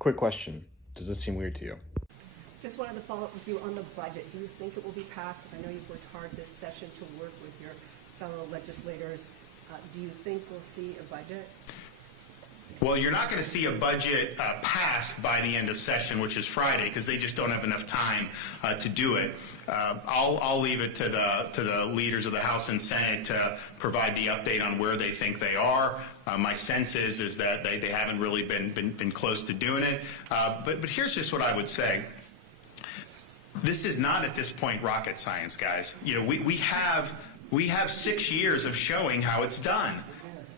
Quick question. Does this seem weird to you? Just wanted to follow up with you on the budget. Do you think it will be passed? I know you've worked hard this session to work with your fellow legislators. Do you think we'll see a budget? Well, you're not going to see a budget passed by the end of session, which is Friday, because they just don't have enough time to do it. I'll leave it to the leaders of the House and Senate to provide the update on where they think they are. My sense is that they haven't really been close to doing it. But here's just what I would say. This is not at this point rocket science, guys. You know, we have 6 years of showing how it's done.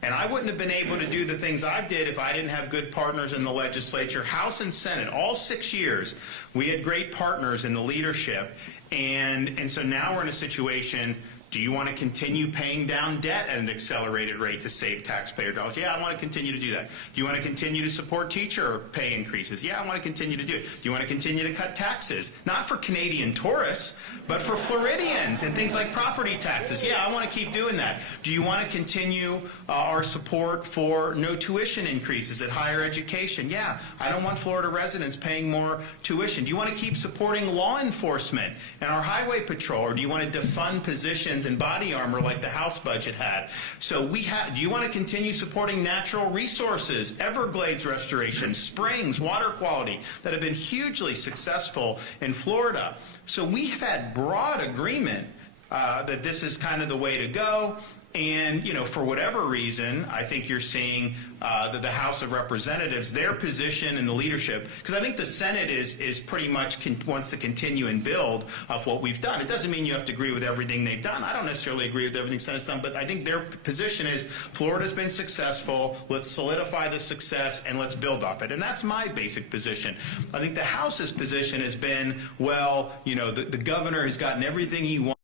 And I wouldn't have been able to do the things I did if I didn't have good partners in the legislature, House and Senate, all 6 years. We had great partners in the leadership. And so now we're in a situation, do you want to continue paying down debt at an accelerated rate to save taxpayer dollars? Yeah, I want to continue to do that. Do you want to continue to support teacher pay increases? Yeah, I want to continue to do it. Do you want to continue to cut taxes? Not for Canadian tourists, but for Floridians and things like property taxes. Yeah, I want to keep doing that. Do you want to continue our support for no tuition increases at higher education? Yeah, I don't want Florida residents paying more tuition. Do you want to keep supporting law enforcement and our highway patrol, or do you want to defund positions and body armor like the House budget had? So do you want to continue supporting natural resources, Everglades restoration, springs, water quality that have been hugely successful in Florida? So we've had broad agreement that this is kind of the way to go. And, you know, for whatever reason, I think you're seeing that the House of Representatives, their position in the leadership, because I think the Senate is pretty much wants to continue and build off what we've done. It doesn't mean you have to agree with everything they've done. I don't necessarily agree with everything Senate's done, but I think their position is Florida's been successful. Let's solidify the success and let's build off it. And that's my basic position. I think the House's position has been, well, you know, the governor has gotten everything he wants.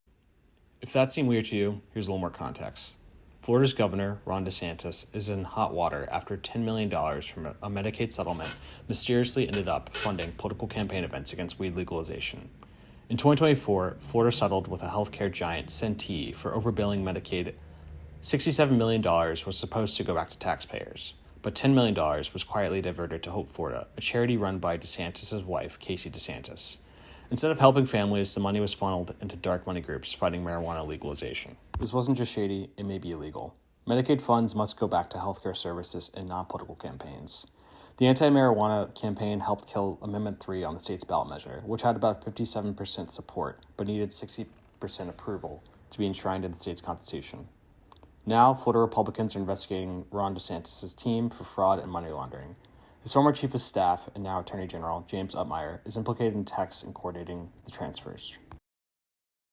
If that seemed weird to you, here's a little more context. Florida's governor, Ron DeSantis, is in hot water after $10 million from a Medicaid settlement mysteriously ended up funding political campaign events against weed legalization. In 2024, Florida settled with a healthcare giant, Centene, for overbilling Medicaid. $67 million was supposed to go back to taxpayers, but $10 million was quietly diverted to Hope Florida, a charity run by DeSantis' wife, Casey DeSantis. Instead of helping families, the money was funneled into dark money groups fighting marijuana legalization. This wasn't just shady, it may be illegal. Medicaid funds must go back to healthcare services and non-political campaigns. The anti-marijuana campaign helped kill Amendment 3 on the state's ballot measure, which had about 57% support, but needed 60% approval to be enshrined in the state's constitution. Now, Florida Republicans are investigating Ron DeSantis' team for fraud and money laundering. His former chief of staff and now Attorney General, James Upmeyer, is implicated in texts and coordinating the transfers.